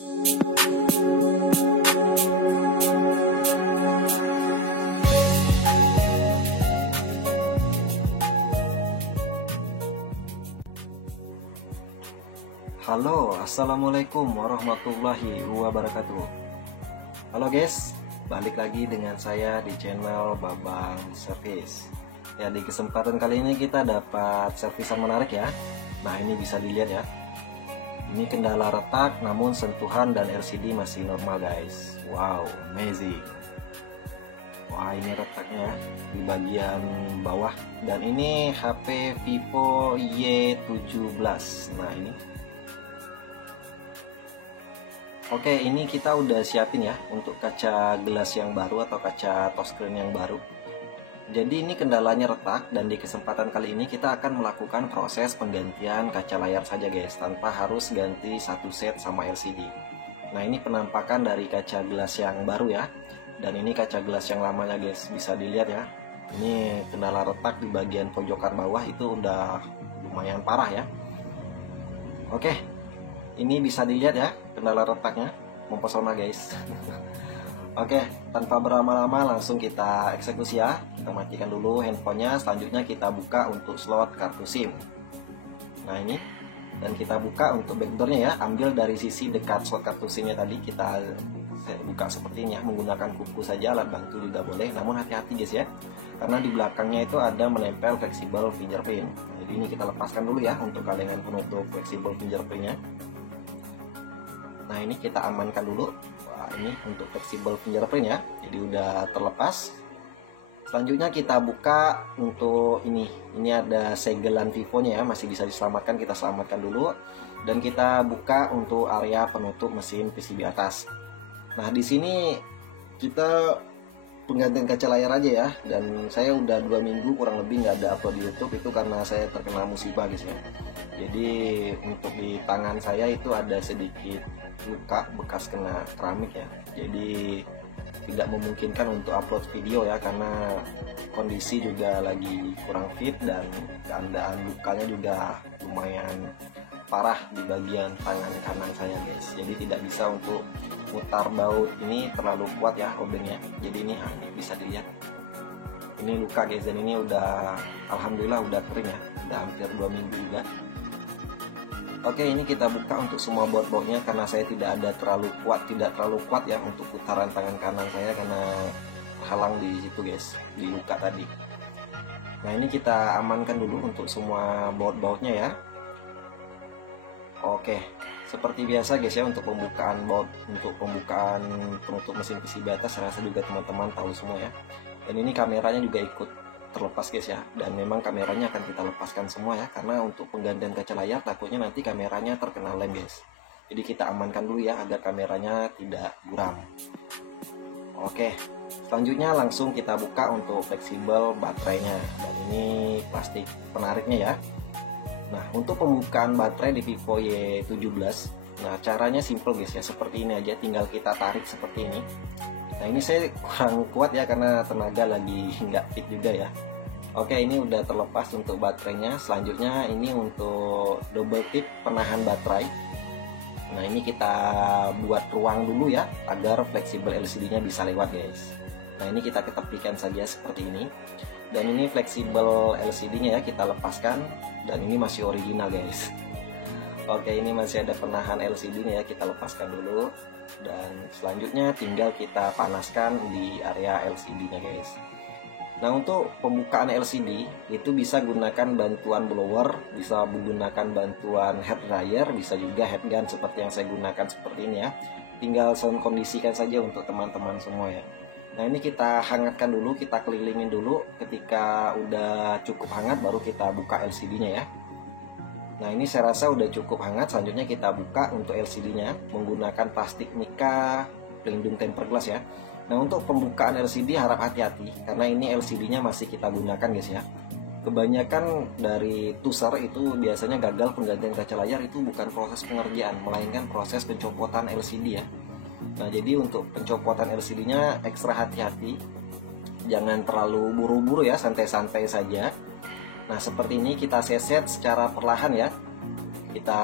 Halo, assalamualaikum warahmatullahi wabarakatuh. Halo guys, balik lagi dengan saya di channel Babang Service. Ya, di kesempatan kali ini kita dapat servisan menarik ya. Nah, ini bisa dilihat ya. Ini kendala retak, namun sentuhan dan LCD masih normal guys. Wow, amazing. Wah, ini retaknya di bagian bawah. Dan ini HP Vivo Y17. Nah, ini. Oke, ini kita udah siapin ya untuk kaca gelas yang baru atau kaca touchscreen yang baru. Jadi ini kendalanya retak, dan di kesempatan kali ini kita akan melakukan proses penggantian kaca layar saja guys, tanpa harus ganti satu set sama LCD. Nah, ini penampakan dari kaca gelas yang baru ya. Dan ini kaca gelas yang lamanya guys, bisa dilihat ya. Ini kendala retak di bagian pojokan bawah itu udah lumayan parah ya. Oke. Ini bisa dilihat ya, kendala retaknya mempesona guys. Oke, tanpa berlama-lama langsung kita eksekusi ya. Kita matikan dulu handphonenya, selanjutnya kita buka untuk slot kartu SIM. Nah ini, dan kita buka untuk backdoornya ya. Ambil dari sisi dekat slot kartu SIM-nya tadi, kita buka seperti ini ya. Menggunakan kuku saja, alat bantu juga boleh. Namun hati-hati guys ya, karena di belakangnya itu ada menempel fleksibel fingerprint. Jadi ini kita lepaskan dulu ya untuk kalengan penutup fleksibel fingerprintnya. Nah, ini kita amankan dulu. Wah, ini untuk fleksibel fingerprint ya. Jadi udah terlepas. Selanjutnya kita buka untuk ini. Ini ada segelan Vivo-nya ya, masih bisa diselamatkan, kita selamatkan dulu. Dan kita buka untuk area penutup mesin PCB atas. Nah, di sini kita penggantian kaca layar aja ya. Dan saya udah 2 minggu kurang lebih nggak ada upload di YouTube, itu karena saya terkena musibah guys ya. Jadi untuk di tangan saya itu ada sedikit luka bekas kena keramik ya. Jadi tidak memungkinkan untuk upload video ya, karena kondisi juga lagi kurang fit dan keadaan lukanya juga lumayan parah di bagian tangan kanan saya guys. Jadi tidak bisa untuk putar baut, ini terlalu kuat ya obengnya. Jadi ini bisa dilihat, ini luka guys, dan ini udah alhamdulillah udah kering ya, udah hampir 2 minggu juga. Oke, ini kita buka untuk semua baut-bautnya, karena saya tidak terlalu kuat ya untuk putaran tangan kanan saya, karena halang di situ guys, di luka tadi. Nah, ini kita amankan dulu untuk semua baut-bautnya ya. Oke, seperti biasa guys ya, untuk pembukaan baut, untuk pembukaan penutup mesin PCB atas, saya rasa juga teman-teman tahu semua ya. Dan ini kameranya juga ikut terlepas guys ya, dan memang kameranya akan kita lepaskan semua ya, karena untuk penggantian kaca layar takutnya nanti kameranya terkena lem guys. Jadi kita amankan dulu ya agar kameranya tidak buram. Oke, selanjutnya langsung kita buka untuk fleksibel baterainya, dan ini plastik penariknya ya. Nah, untuk pembukaan baterai di Vivo Y17, nah caranya simple guys ya, seperti ini aja, tinggal kita tarik seperti ini. Nah, ini saya kurang kuat ya, karena tenaga lagi nggak fit juga ya. Oke, ini udah terlepas untuk baterainya. Selanjutnya ini untuk double tip penahan baterai. Nah, ini kita buat ruang dulu ya, agar fleksibel LCD-nya bisa lewat guys. Nah, ini kita ketepikan saja seperti ini. Dan ini fleksibel LCD-nya ya, kita lepaskan. Dan ini masih original guys. Oke, ini masih ada penahan LCD-nya ya, kita lepaskan dulu. Dan selanjutnya tinggal kita panaskan di area LCD-nya guys. Nah, untuk pembukaan LCD itu bisa gunakan bantuan blower, bisa menggunakan bantuan head dryer, bisa juga head gun seperti yang saya gunakan seperti ini ya. Tinggal sound kondisikan saja untuk teman-teman semua ya. Nah, ini kita hangatkan dulu, kita kelilingin dulu. Ketika udah cukup hangat baru kita buka LCD-nya ya. Nah, ini saya rasa udah cukup hangat. Selanjutnya kita buka untuk LCD-nya menggunakan plastik mica pelindung tempered glass ya. Nah, untuk pembukaan LCD harap hati-hati, karena ini LCD-nya masih kita gunakan guys ya. Kebanyakan dari tuser itu biasanya gagal penggantian kaca layar itu bukan proses pengerjaan, melainkan proses pencopotan LCD ya. Nah, jadi untuk pencopotan LCD-nya ekstra hati-hati, jangan terlalu buru-buru ya, santai-santai saja. Nah, seperti ini kita seset secara perlahan ya. Kita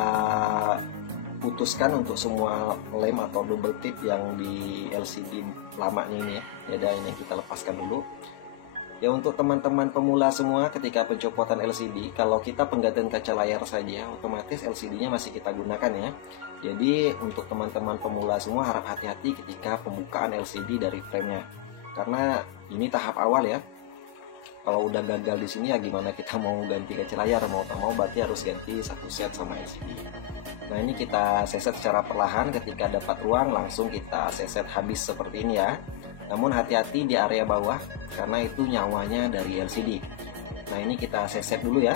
putuskan untuk semua lem atau double tip yang di LCD lamanya ini ya. Jadi ini kita lepaskan dulu. Ya, untuk teman-teman pemula semua, ketika pencopotan LCD, kalau kita penggantian kaca layar saja, otomatis LCD-nya masih kita gunakan ya. Jadi untuk teman-teman pemula semua harap hati-hati ketika pembukaan LCD dari frame-nya, karena ini tahap awal ya. Kalau udah gagal di sini ya gimana kita mau ganti kaca layar, mau tak mau berarti harus ganti satu set sama LCD. Nah, ini kita seset secara perlahan, ketika dapat ruang langsung kita seset habis seperti ini ya. Namun hati-hati di area bawah karena itu nyawanya dari LCD. Nah, ini kita seset dulu ya.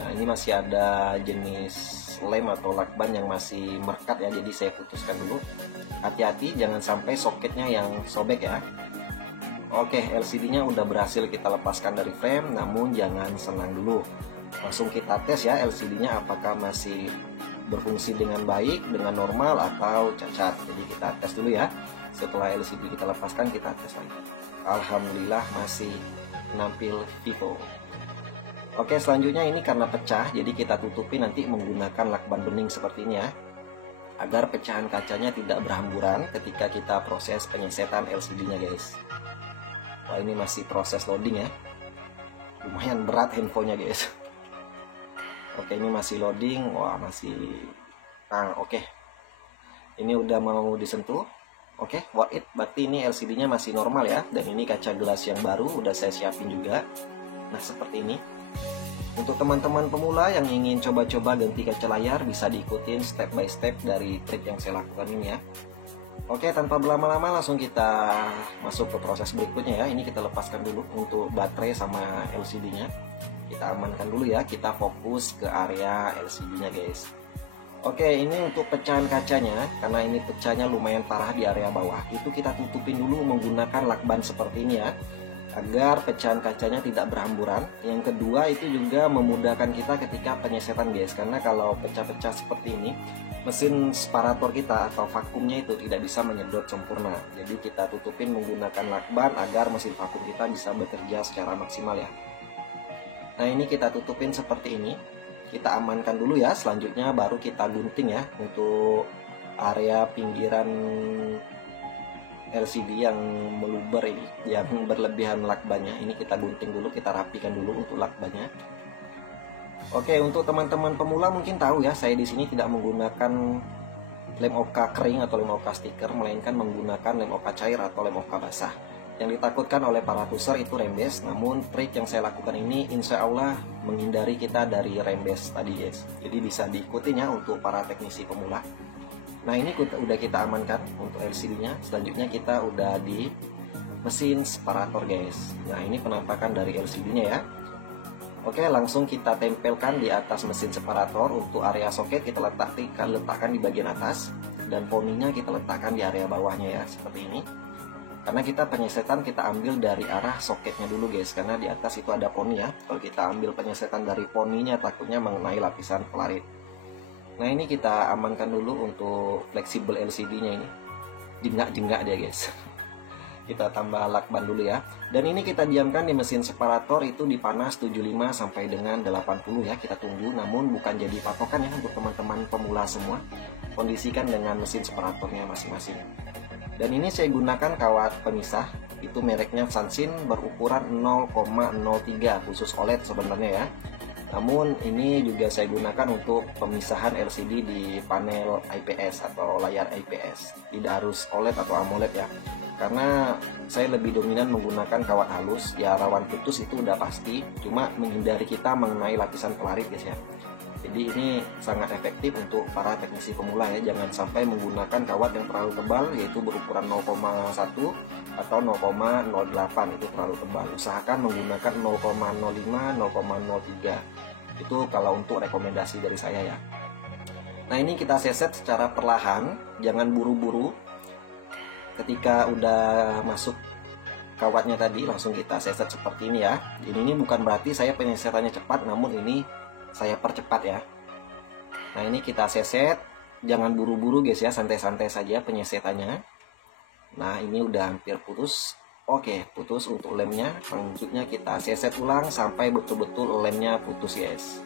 Nah, ini masih ada jenis lem atau lakban yang masih merekat ya, jadi saya putuskan dulu. Hati-hati jangan sampai soketnya yang sobek ya. Oke, LCD-nya udah berhasil kita lepaskan dari frame, namun jangan senang dulu. Langsung kita tes ya LCD-nya apakah masih berfungsi dengan baik, dengan normal atau cacat. Jadi kita tes dulu ya. Setelah LCD kita lepaskan, kita tes lagi. Alhamdulillah masih nampil vivo. Oke, selanjutnya ini karena pecah, jadi kita tutupi nanti menggunakan lakban bening seperti ini ya, agar pecahan kacanya tidak berhamburan ketika kita proses penyesetan LCD-nya guys. Wah, ini masih proses loading ya. Lumayan berat handphonenya guys. Oke, ini masih loading. Wah, masih. Nah, oke. Ini udah mau disentuh. Oke, worth it. Berarti ini LCD-nya masih normal ya. Dan ini kaca gelas yang baru udah saya siapin juga. Nah, seperti ini. Untuk teman-teman pemula yang ingin coba-coba ganti kaca layar, bisa diikutin step by step dari trik yang saya lakukan ini ya. Oke, tanpa berlama-lama langsung kita masuk ke proses berikutnya ya. Ini kita lepaskan dulu untuk baterai sama LCD-nya. Kita amankan dulu ya. Kita fokus ke area LCD-nya guys. Oke, ini untuk pecahan kacanya, karena ini pecahnya lumayan parah di area bawah, itu kita tutupin dulu menggunakan lakban seperti ini ya, agar pecahan kacanya tidak berhamburan. Yang kedua, itu juga memudahkan kita ketika penyesetan guys, karena kalau pecah-pecah seperti ini, mesin separator kita atau vakumnya itu tidak bisa menyedot sempurna. Jadi kita tutupin menggunakan lakban agar mesin vakum kita bisa bekerja secara maksimal ya. Nah, ini kita tutupin seperti ini. Kita amankan dulu ya, selanjutnya baru kita gunting ya untuk area pinggiran LCD yang meluber ini, yang berlebihan lakbannya. Ini kita gunting dulu, kita rapikan dulu untuk lakbannya. Oke, untuk teman-teman pemula mungkin tahu ya, saya di sini tidak menggunakan lem oka kering atau lem oka stiker, melainkan menggunakan lem oka cair atau lem oka basah. Yang ditakutkan oleh para user itu rembes, namun trik yang saya lakukan ini insya Allah menghindari kita dari rembes tadi guys. Jadi bisa diikutin ya untuk para teknisi pemula. Nah, ini udah kita amankan untuk LCD-nya. Selanjutnya kita udah di mesin separator guys. Nah, ini penampakan dari LCD-nya ya. Oke, langsung kita tempelkan di atas mesin separator. Untuk area soket kita letakkan di bagian atas, dan poninya kita letakkan di area bawahnya ya, seperti ini. Karena kita penyesetan kita ambil dari arah soketnya dulu guys, karena di atas itu ada poni ya. Kalau kita ambil penyesetan dari poninya takutnya mengenai lapisan pelarit. Nah, ini kita amankan dulu untuk fleksibel LCD-nya ini. Jenggak-jenggak dia guys. Kita tambah lakban dulu ya. Dan ini kita diamkan di mesin separator itu di panas 75 sampai dengan 80 ya. Kita tunggu, namun bukan jadi patokan ya untuk teman-teman pemula semua. Kondisikan dengan mesin separatornya masing-masing. Dan ini saya gunakan kawat pemisah, itu mereknya Sansin, berukuran 0,03 khusus OLED sebenarnya ya. Namun ini juga saya gunakan untuk pemisahan LCD di panel IPS atau layar IPS. Tidak harus OLED atau AMOLED ya. Karena saya lebih dominan menggunakan kawat halus, ya rawan putus itu udah pasti, cuma menghindari kita mengenai lapisan pelarit guys ya. Jadi ini sangat efektif untuk para teknisi pemula ya. Jangan sampai menggunakan kawat yang terlalu tebal, yaitu berukuran 0,1 atau 0,08, itu terlalu tebal. Usahakan menggunakan 0,05, 0,03. Itu kalau untuk rekomendasi dari saya ya. Nah, ini kita seset secara perlahan, jangan buru-buru. Ketika udah masuk kawatnya tadi, langsung kita seset seperti ini ya. Ini bukan berarti saya penyesetannya cepat, namun ini saya percepat ya. Nah, ini kita seset, jangan buru-buru guys ya, santai-santai saja penyesetannya. Nah, ini udah hampir putus. Oke, putus untuk lemnya. Selanjutnya kita seset ulang sampai betul-betul lemnya putus guys.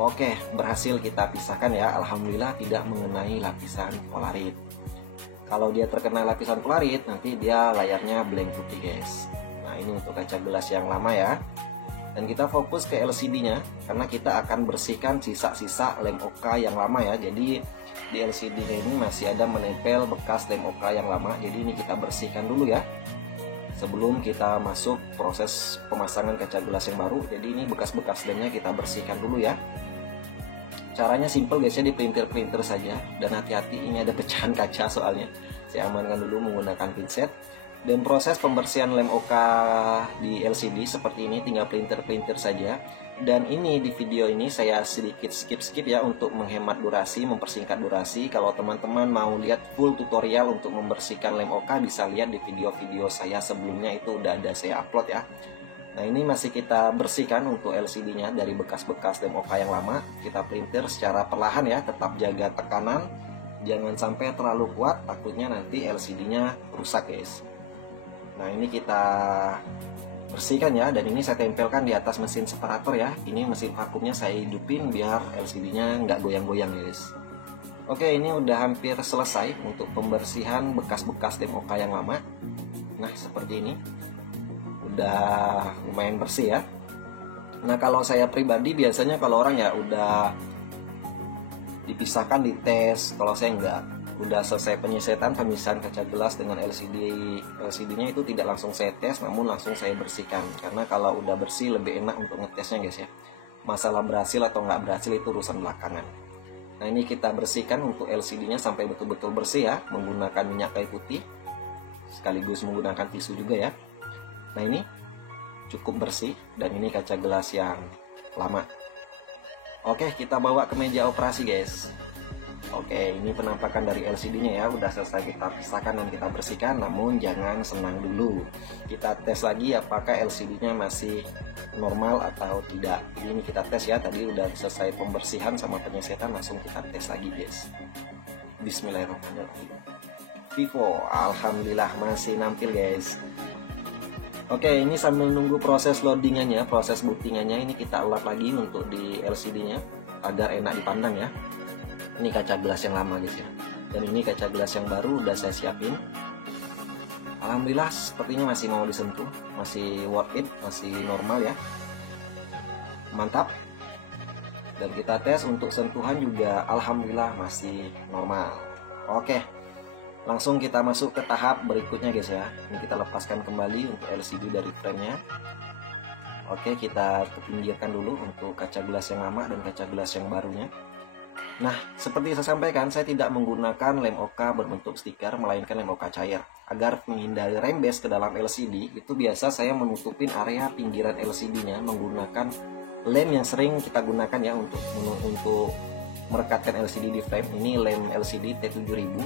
Oke, berhasil kita pisahkan ya. Alhamdulillah tidak mengenai lapisan polarit. Kalau dia terkena lapisan polarit, nanti dia layarnya blank putih guys. Nah ini untuk kaca gelas yang lama ya. Dan kita fokus ke LCD-nya, karena kita akan bersihkan sisa-sisa lem OK yang lama ya. Jadi di LCD-nya ini masih ada menempel bekas lem OK yang lama. Jadi ini kita bersihkan dulu ya, sebelum kita masuk proses pemasangan kaca gelas yang baru. Jadi ini bekas-bekas lemnya kita bersihkan dulu ya. Caranya simple guys ya, di printer saja. Dan hati-hati, ini ada pecahan kaca soalnya. Saya amankan dulu menggunakan pinset. Dan proses pembersihan lem OK di LCD seperti ini, tinggal printer saja. Dan ini di video ini saya sedikit skip ya untuk menghemat durasi, mempersingkat durasi. Kalau teman-teman mau lihat full tutorial untuk membersihkan lem OK, bisa lihat di video-video saya sebelumnya, itu udah ada saya upload ya. Nah ini masih kita bersihkan untuk LCD-nya dari bekas-bekas lem OK yang lama. Kita printer secara perlahan ya, tetap jaga tekanan, jangan sampai terlalu kuat, takutnya nanti LCD-nya rusak guys. Nah ini kita bersihkan ya, dan ini saya tempelkan di atas mesin separator ya. Ini mesin vakumnya saya hidupin biar LCD-nya nggak goyang-goyang guys. Oke, ini udah hampir selesai untuk pembersihan bekas-bekas lem OK yang lama. Nah seperti ini, udah lumayan bersih ya. Nah kalau saya pribadi biasanya kalau orang ya udah dipisahkan, dites. Kalau saya enggak, udah selesai penyesetan, pemisahan kaca gelas dengan LCD-nya itu tidak langsung saya tes, namun langsung saya bersihkan. Karena kalau udah bersih lebih enak untuk ngetesnya guys ya. Masalah berhasil atau nggak berhasil itu urusan belakangan. Nah ini kita bersihkan untuk LCD-nya sampai betul-betul bersih ya, menggunakan minyak kayu putih, sekaligus menggunakan tisu juga ya. Nah ini cukup bersih, dan ini kaca gelas yang lama. Oke, kita bawa ke meja operasi guys. Oke, ini penampakan dari LCD-nya ya. Udah selesai kita pisahkan dan kita bersihkan, namun jangan senang dulu. Kita tes lagi apakah LCD-nya masih normal atau tidak. Ini kita tes ya, tadi udah selesai pembersihan sama penyesetan, langsung kita tes lagi guys. Bismillahirrahmanirrahim. Vivo, alhamdulillah masih nampil guys. Oke, ini sambil nunggu proses loadingannya, proses bootingannya, ini kita elap lagi untuk di LCD-nya agar enak dipandang ya. Ini kaca gelas yang lama guys ya, dan ini kaca gelas yang baru udah saya siapin. Alhamdulillah sepertinya masih mau disentuh, masih worth it, masih normal ya, mantap. Dan kita tes untuk sentuhan juga alhamdulillah masih normal. Oke, langsung kita masuk ke tahap berikutnya guys ya. Ini kita lepaskan kembali untuk LCD dari frame-nya. Oke, kita pinggirkan dulu untuk kaca gelas yang lama dan kaca gelas yang barunya. Nah, seperti saya sampaikan, saya tidak menggunakan lem OK berbentuk stiker, melainkan lem OK cair. Agar menghindari rembes ke dalam LCD, itu biasa saya menutupin area pinggiran LCD-nya menggunakan lem yang sering kita gunakan ya untuk merekatkan LCD di frame. Ini lem LCD T7000.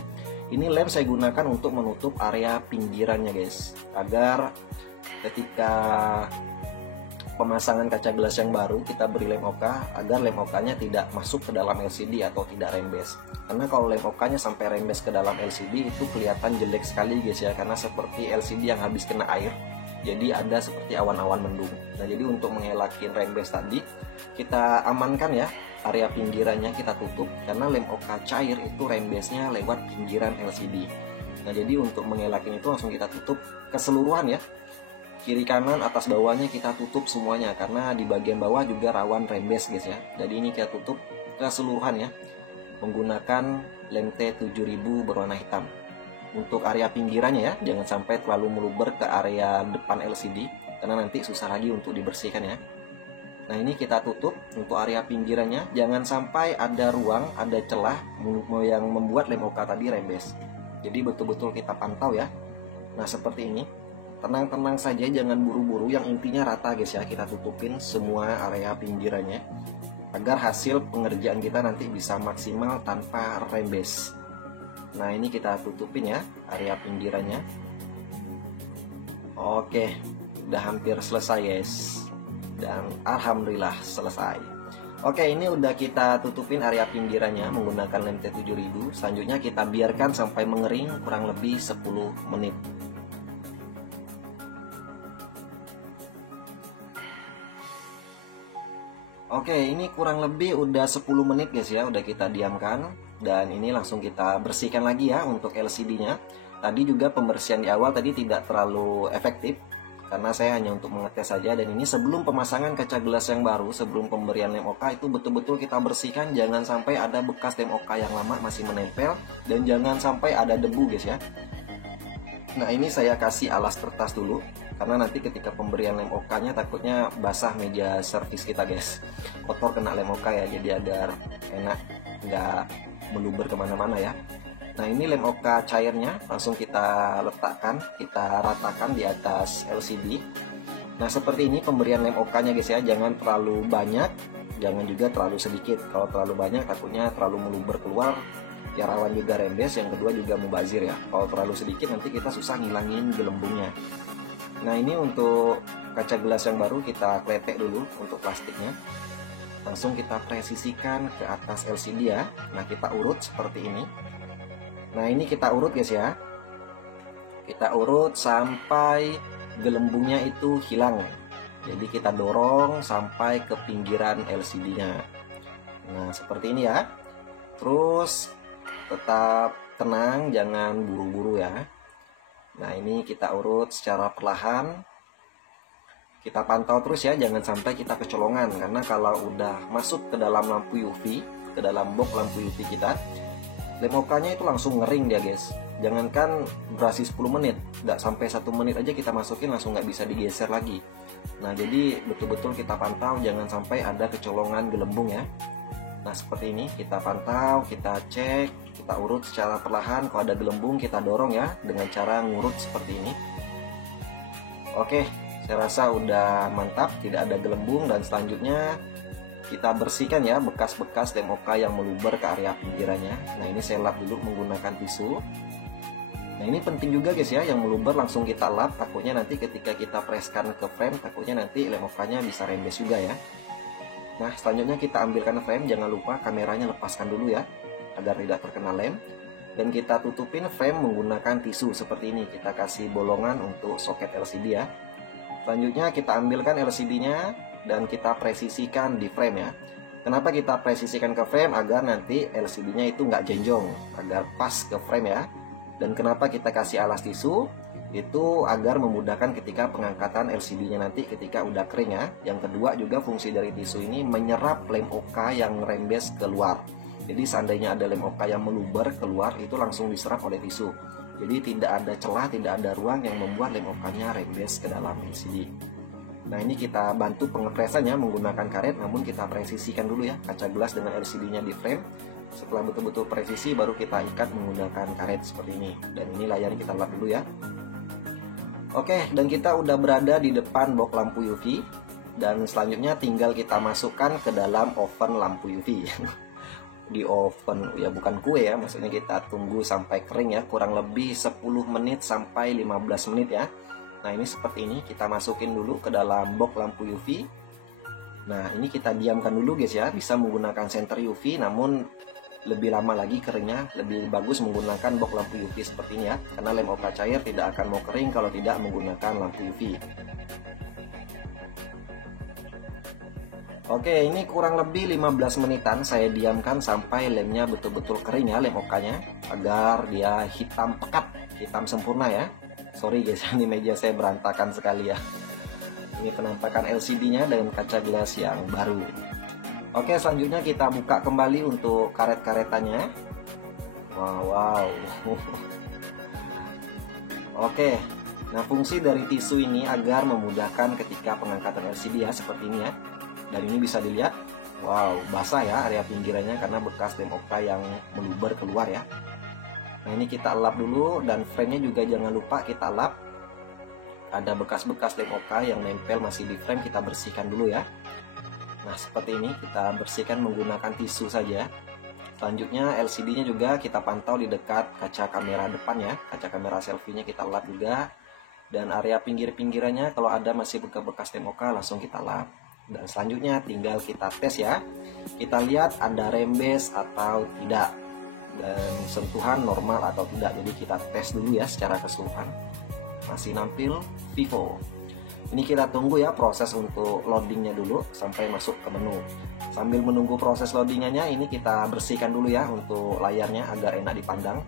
Ini lem saya gunakan untuk menutup area pinggirannya guys, agar ketika pemasangan kaca gelas yang baru kita beri lem OK, agar lem OK-nya tidak masuk ke dalam LCD atau tidak rembes. Karena kalau lem OK-nya sampai rembes ke dalam LCD itu kelihatan jelek sekali guys ya, karena seperti LCD yang habis kena air. Jadi ada seperti awan-awan mendung. Nah jadi untuk mengelakkan rembes tadi, kita amankan ya area pinggirannya, kita tutup, karena lem OK cair itu rembesnya lewat pinggiran LCD. Nah jadi untuk mengelakkan itu langsung kita tutup keseluruhan ya, kiri kanan atas bawahnya kita tutup semuanya, karena di bagian bawah juga rawan rembes guys ya. Jadi ini kita tutup keseluruhan ya, menggunakan lem T7000 berwarna hitam. Untuk area pinggirannya ya, jangan sampai terlalu meluber ke area depan LCD, karena nanti susah lagi untuk dibersihkan ya. Nah ini kita tutup untuk area pinggirannya, jangan sampai ada ruang, ada celah yang membuat lem OK tadi rembes. Jadi betul-betul kita pantau ya. Nah seperti ini, tenang-tenang saja, jangan buru-buru, yang intinya rata guys ya. Kita tutupin semua area pinggirannya agar hasil pengerjaan kita nanti bisa maksimal tanpa rembes. Nah ini kita tutupin ya area pinggirannya. Oke, udah hampir selesai guys, dan alhamdulillah selesai. Oke, ini udah kita tutupin area pinggirannya menggunakan lem T7000. Selanjutnya kita biarkan sampai mengering kurang lebih 10 menit. Oke, ini kurang lebih udah 10 menit guys ya, udah kita diamkan. Dan ini langsung kita bersihkan lagi ya untuk LCD-nya. Tadi juga pembersihan di awal tadi tidak terlalu efektif, karena saya hanya untuk mengetes saja. Dan ini sebelum pemasangan kaca gelas yang baru, sebelum pemberian lem OK itu betul-betul kita bersihkan. Jangan sampai ada bekas lem OK yang lama masih menempel, dan jangan sampai ada debu guys ya. Nah, ini saya kasih alas kertas dulu, karena nanti ketika pemberian lem OK-nya takutnya basah meja servis kita guys, kotor kena lem OK ya, jadi agar enak nggak meluber kemana-mana ya. Nah, ini lem OK cairnya langsung kita letakkan, kita ratakan di atas LCD. Nah, seperti ini pemberian lem OK-nya guys ya, jangan terlalu banyak, jangan juga terlalu sedikit. Kalau terlalu banyak takutnya terlalu meluber keluar, ya rawan juga rembes, yang kedua juga mubazir ya. Kalau terlalu sedikit nanti kita susah ngilangin gelembungnya. Nah, ini untuk kaca gelas yang baru kita kletek dulu untuk plastiknya. Langsung kita presisikan ke atas LCD ya. Nah, kita urut seperti ini. Nah, ini kita urut guys ya. Kita urut sampai gelembungnya itu hilang. Jadi kita dorong sampai ke pinggiran LCD-nya. Nah, seperti ini ya. Terus tetap tenang, jangan buru-buru ya. Nah, ini kita urut secara perlahan. Kita pantau terus ya, jangan sampai kita kecolongan, karena kalau udah masuk ke dalam lampu UV, ke dalam box lampu UV kita, lem OK-nya itu langsung ngering dia guys. Jangankan durasi 10 menit, nggak sampai 1 menit aja kita masukin langsung nggak bisa digeser lagi. Nah, jadi betul-betul kita pantau jangan sampai ada kecolongan gelembung ya. Nah, seperti ini kita pantau, kita cek, kita urut secara perlahan. Kalau ada gelembung kita dorong ya, dengan cara ngurut seperti ini. Oke, saya rasa udah mantap, tidak ada gelembung. Dan selanjutnya kita bersihkan ya bekas-bekas lem OK yang meluber ke area pinggirannya. Nah, ini saya lap dulu menggunakan tisu. Nah, ini penting juga guys ya, yang meluber langsung kita lap, takutnya nanti ketika kita preskan ke frame, takutnya nanti lem OK-nya bisa rembes juga ya. Nah, selanjutnya kita ambilkan frame, jangan lupa kameranya lepaskan dulu ya, agar tidak terkena lem. Dan kita tutupin frame menggunakan tisu seperti ini, kita kasih bolongan untuk soket LCD ya. Selanjutnya kita ambilkan LCD-nya dan kita presisikan di frame ya. Kenapa kita presisikan ke frame? Agar nanti LCD-nya itu nggak jenjong, agar pas ke frame ya. Dan kenapa kita kasih alas tisu? Itu agar memudahkan ketika pengangkatan LCD-nya nanti ketika udah kering ya. Yang kedua juga fungsi dari tisu ini menyerap lem OK yang rembes keluar. Jadi seandainya ada lem OK yang meluber keluar, itu langsung diserap oleh tisu. Jadi tidak ada celah, tidak ada ruang yang membuat lem OK-nya rembes ke dalam LCD. Nah, ini kita bantu pengepresannya menggunakan karet, namun kita presisikan dulu ya kaca gelas dengan LCD-nya di frame. Setelah betul-betul presisi baru kita ikat menggunakan karet seperti ini. Dan ini layarnya kita lap dulu ya. Oke, dan kita udah berada di depan box lampu UV. Dan selanjutnya tinggal kita masukkan ke dalam oven lampu UV. Di oven, ya bukan kue ya, maksudnya kita tunggu sampai kering ya, kurang lebih 10 menit sampai 15 menit ya. Nah, ini seperti ini, kita masukin dulu ke dalam box lampu UV. Nah, ini kita diamkan dulu guys ya, bisa menggunakan senter UV, namun lebih lama lagi keringnya, lebih bagus menggunakan box lampu UV seperti ini ya, karena lem OK cair tidak akan mau kering kalau tidak menggunakan lampu UV. Oke, ini kurang lebih 15 menitan saya diamkan sampai lemnya betul-betul kering ya, lem OK-nya, agar dia hitam pekat, hitam sempurna ya. Sorry guys, ini meja saya berantakan sekali ya. Ini penampakan LCD-nya dengan kaca gelas yang baru. Oke, selanjutnya kita buka kembali untuk karet-karetannya. Wow. Oke, nah fungsi dari tisu ini agar memudahkan ketika pengangkatan LCD ya, seperti ini ya. Dan ini bisa dilihat, wow, basah ya area pinggirannya karena bekas lem OK yang meluber keluar ya. Nah, ini kita lap dulu, dan frame-nya juga jangan lupa kita lap. Ada bekas-bekas lem OK yang nempel masih di frame, kita bersihkan dulu ya. Nah, seperti ini kita bersihkan menggunakan tisu saja. Selanjutnya LCD-nya juga kita pantau di dekat kaca kamera depan ya. Kaca kamera selfie-nya kita lap juga. Dan area pinggir-pinggirannya kalau ada masih bekas-bekas lem OK langsung kita lap. Dan selanjutnya tinggal kita tes ya. Kita lihat ada rembes atau tidak, dan sentuhan normal atau tidak. Jadi kita tes dulu ya secara keseluruhan. Masih nampil vivo. Ini kita tunggu ya proses untuk loadingnya dulu sampai masuk ke menu. Sambil menunggu proses loadingannya, ini kita bersihkan dulu ya untuk layarnya agar enak dipandang.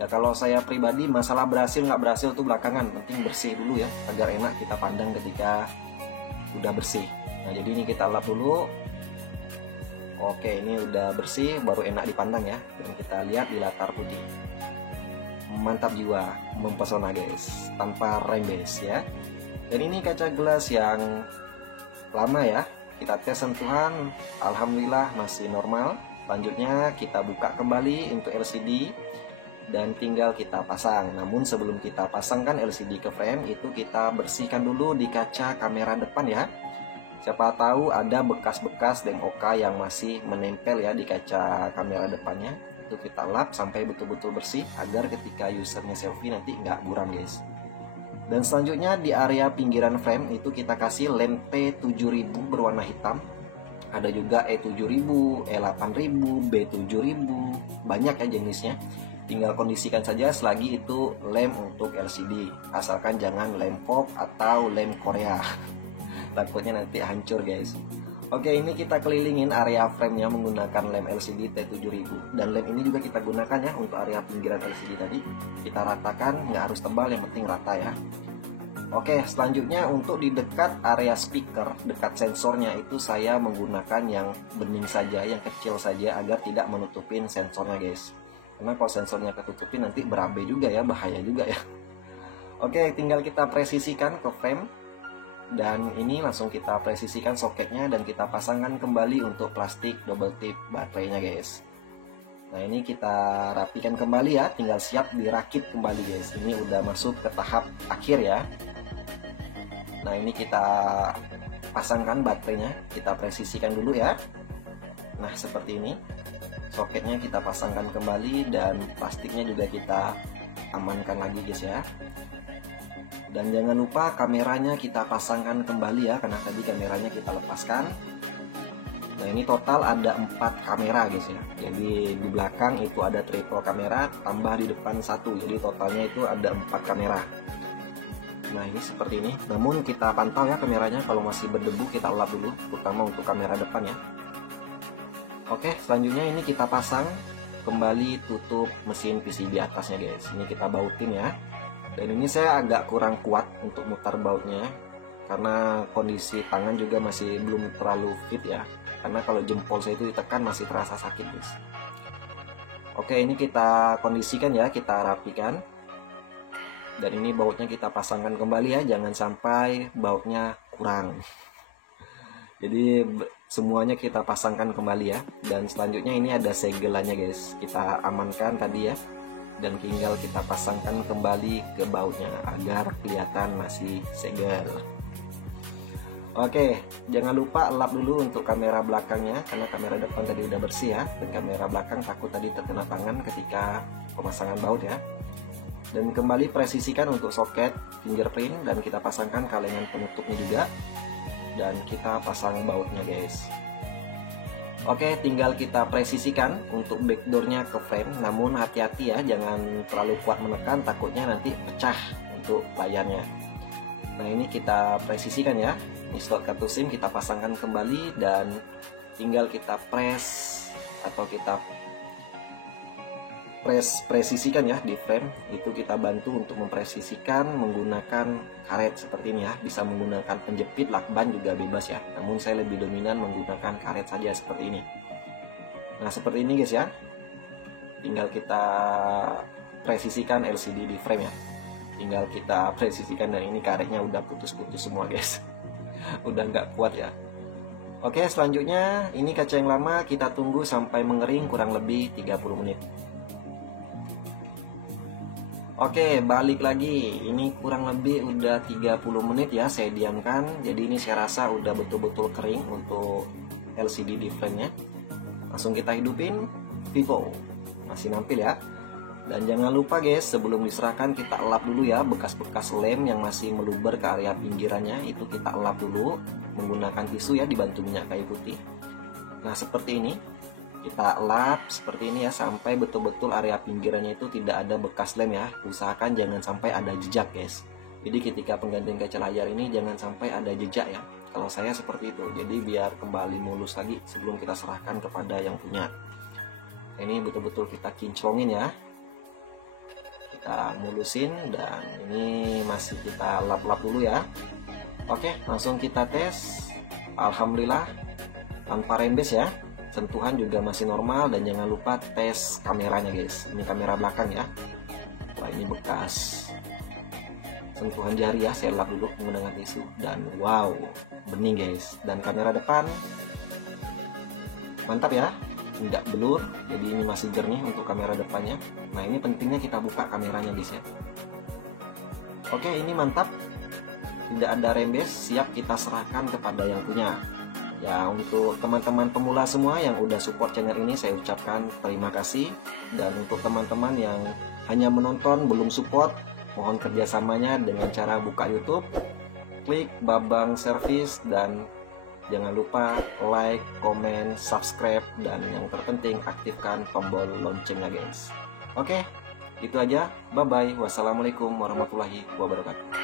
Ya kalau saya pribadi masalah berhasil nggak berhasil itu belakangan, penting bersih dulu ya agar enak kita pandang ketika udah bersih. Nah jadi ini kita lap dulu. Oke, ini udah bersih, baru enak dipandang ya. Dan kita lihat di latar putih. Mantap jiwa, mempesona guys, tanpa rembes ya. Dan ini kaca gelas yang lama ya. Kita tes sentuhan, alhamdulillah masih normal. Selanjutnya kita buka kembali untuk LCD dan tinggal kita pasang. Namun sebelum kita pasangkan LCD ke frame, itu kita bersihkan dulu di kaca kamera depan ya. Siapa tahu ada bekas-bekas DMOK yang masih menempel ya di kaca kamera depannya. Itu kita lap sampai betul-betul bersih agar ketika usernya selfie nanti nggak buram guys. Dan selanjutnya di area pinggiran frame itu kita kasih lem P7000 berwarna hitam. Ada juga E7000, E8000, B7000, banyak ya jenisnya. Tinggal kondisikan saja selagi itu lem untuk LCD. Asalkan jangan lem pop atau lem Korea. Takutnya nanti hancur guys. Oke, ini kita kelilingin area frame-nya menggunakan lem LCD T7000. Dan lem ini juga kita gunakan ya untuk area pinggiran LCD tadi. Kita ratakan, nggak harus tebal, yang penting rata ya. Oke, selanjutnya untuk di dekat area speaker, dekat sensornya itu saya menggunakan yang bening saja, yang kecil saja agar tidak menutupin sensornya guys. Karena kalau sensornya ketutupin nanti berabe juga ya, bahaya juga ya. Oke, tinggal kita presisikan ke frame. Dan ini langsung kita presisikan soketnya dan kita pasangkan kembali untuk plastik double tip baterainya guys. Nah ini kita rapikan kembali ya, tinggal siap dirakit kembali guys. Ini udah masuk ke tahap akhir ya. Nah ini kita pasangkan baterainya, kita presisikan dulu ya. Nah seperti ini, soketnya kita pasangkan kembali dan plastiknya juga kita amankan lagi guys ya. Dan jangan lupa kameranya kita pasangkan kembali ya, karena tadi kameranya kita lepaskan. Nah ini total ada 4 kamera guys ya. Jadi di belakang itu ada triple kamera, tambah di depan 1. Jadi totalnya itu ada 4 kamera. Nah ini seperti ini. Namun kita pantau ya kameranya, kalau masih berdebu kita lap dulu, terutama untuk kamera depan ya. Oke, selanjutnya ini kita pasang kembali tutup mesin PCB atasnya guys. Ini kita bautin ya. Dan ini saya agak kurang kuat untuk mutar bautnya karena kondisi tangan juga masih belum terlalu fit ya. Karena kalau jempol saya itu ditekan masih terasa sakit guys. Oke, ini kita kondisikan ya, kita rapikan. Dan ini bautnya kita pasangkan kembali ya, jangan sampai bautnya kurang. Jadi semuanya kita pasangkan kembali ya. Dan selanjutnya ini ada segelannya guys, kita amankan tadi ya. Dan tinggal kita pasangkan kembali ke bautnya agar kelihatan masih segel. Oke, jangan lupa lap dulu untuk kamera belakangnya, karena kamera depan tadi udah bersih ya. Dan kamera belakang takut tadi terkena tangan ketika pemasangan baut ya. Dan kembali presisikan untuk soket fingerprint dan kita pasangkan kalengan penutupnya juga. Dan kita pasang bautnya guys. Oke, tinggal kita presisikan untuk backdoornya ke frame. Namun hati-hati ya, jangan terlalu kuat menekan, takutnya nanti pecah untuk layarnya. Nah ini kita presisikan ya. Ini slot kartu SIM kita pasangkan kembali dan tinggal kita press atau kita presisikan ya di frame. Itu kita bantu untuk mempresisikan menggunakan karet seperti ini ya. Bisa menggunakan penjepit, lakban juga bebas ya. Namun saya lebih dominan menggunakan karet saja seperti ini. Nah seperti ini guys ya. Tinggal kita presisikan LCD di frame ya. Tinggal kita presisikan dan ini karetnya udah putus-putus semua guys. Udah nggak kuat ya. Oke, selanjutnya ini kaca yang lama kita tunggu sampai mengering kurang lebih 30 menit. Oke, balik lagi. Ini kurang lebih udah 30 menit ya saya diamkan. Jadi ini saya rasa udah betul-betul kering untuk LCD di frame-nya. Langsung kita hidupin. Vivo masih nampil ya. Dan jangan lupa guys, sebelum diserahkan kita elap dulu ya bekas-bekas lem yang masih meluber ke area pinggirannya. Itu kita elap dulu menggunakan tisu ya, dibantu minyak kayu putih. Nah seperti ini. Kita elap seperti ini ya sampai betul-betul area pinggirannya itu tidak ada bekas lem ya. Usahakan jangan sampai ada jejak guys. Jadi ketika penggantian kaca layar ini jangan sampai ada jejak ya. Kalau saya seperti itu, jadi biar kembali mulus lagi sebelum kita serahkan kepada yang punya. Ini betul-betul kita kinclongin ya, kita mulusin, dan ini masih kita lap-lap dulu ya. Oke, langsung kita tes. Alhamdulillah tanpa rembes ya, sentuhan juga masih normal. Dan jangan lupa tes kameranya guys, ini kamera belakang ya. Wah, ini bekas sentuhan jari ya, saya lap dulu menggunakan tisu, dan wow, bening guys. Dan kamera depan mantap ya, nggak blur, jadi ini masih jernih untuk kamera depannya. Nah, ini pentingnya kita buka kameranya guys ya. Oke, ini mantap, tidak ada rembes, siap kita serahkan kepada yang punya. Ya, untuk teman-teman pemula semua yang udah support channel ini, saya ucapkan terima kasih. Dan untuk teman-teman yang hanya menonton belum support, mohon kerjasamanya dengan cara buka YouTube, klik Babang Service, dan jangan lupa like, komen, subscribe, dan yang terpenting aktifkan tombol loncengnya guys. Oke, itu aja. Bye bye. Wassalamualaikum warahmatullahi wabarakatuh.